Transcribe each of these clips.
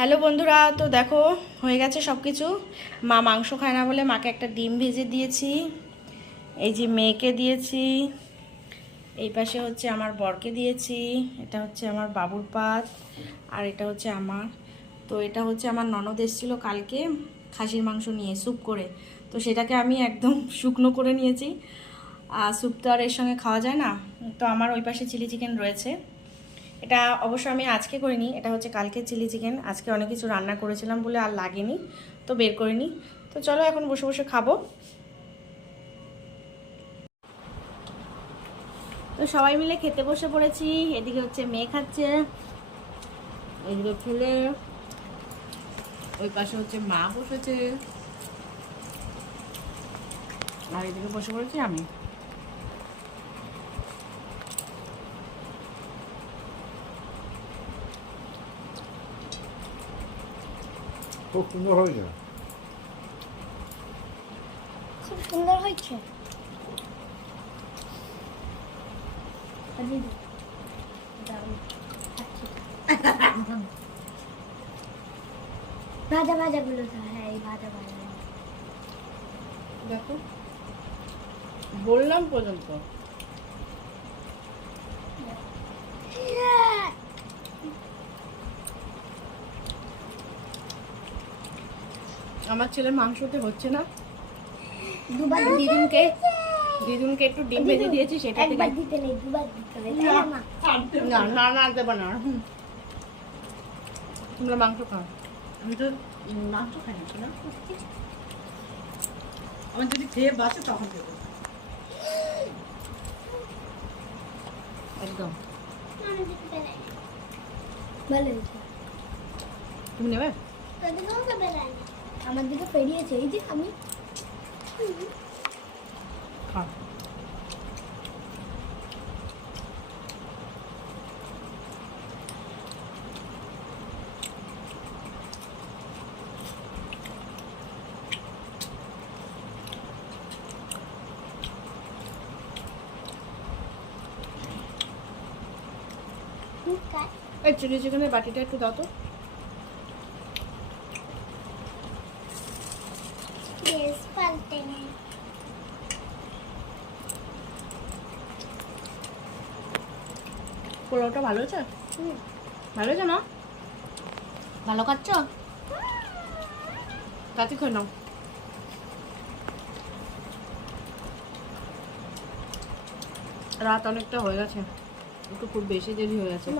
Hello বন্ধুরা, তো দেখো হয়ে গেছে সব কিছু। মা মাংস খায় না বলে মাকে একটা ডিম ভেজে দিয়েছি, এই যে মেয়েকে দিয়েছি, এই পাশে হচ্ছে আমার বরকে দিয়েছি, এটা হচ্ছে আমার বাবুর পাত, আর এটা হচ্ছে আমার। তো এটা হচ্ছে আমার ননদ এসেছিলো কালকে খাসির মাংস নিয়ে স্যুপ করে, তো সেটাকে আমি একদম শুকনো করে নিয়েছি। আর স্যুপ তো আর এর সঙ্গে খাওয়া যায় না। তো আমার ওই পাশে চিলি চিকেন রয়েছে, এটা অবশ্য আমি আজকে করিনি, এটা হচ্ছে কালকে চিলি চিকেন। আজকে অনেক কিছু রান্না করেছিলাম বলে আর লাগেনি, তো বের করিনি। তো চলো এখন বসে বসে খাবো। তো সবাই মিলে খেতে বসে পড়েছি। এদিকে হচ্ছে মেয়ে খাচ্ছে, এদিকে ছেলে, ওই পাশে হচ্ছে মা বসেছে, আর এদিকে বসে পড়েছি আমি। খুব সুন্দর হয়েছে। খুব সুন্দর হয়েছে। ভাজা ভাজা গুলো তো, হ্যাঁ এই ভাজা ভাজা দেখো বললাম পর্যন্ত। আমার ছেলের মাংসতে হচ্ছে না, দুবার দিদুনকে একটু ডিম ভেজে দিয়েছি, সেটা থেকে একবার দিতে নেই, দুবার দিতে নেই, তাই না মা? না না না দেবো না। তোমরা মাংস খাও, আমি তো মাংস খাই না, আমার যদি খেয়ে বাসে তখন দেবো। একদম। ভালো হয়েছে। তুমি নেবে? আমার দিকে পেরিয়েছে, এই যে আমি খাও। এই চিলি চিকেনের বাটিটা একটু দাও তো। পোলাওটা ভালো হয়েছে? ভালো হয়েছে না? ভালো খাচ্ছ? তাতে খেয়ে নাও। রাত অনেকটা হয়ে গেছে, একটু খুব বেশি দেরি হয়ে গেছে।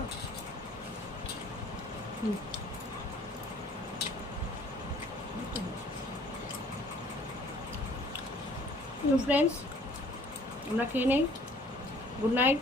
ফ্রেন্ডস, আমরা খেয়ে নেই। Good night.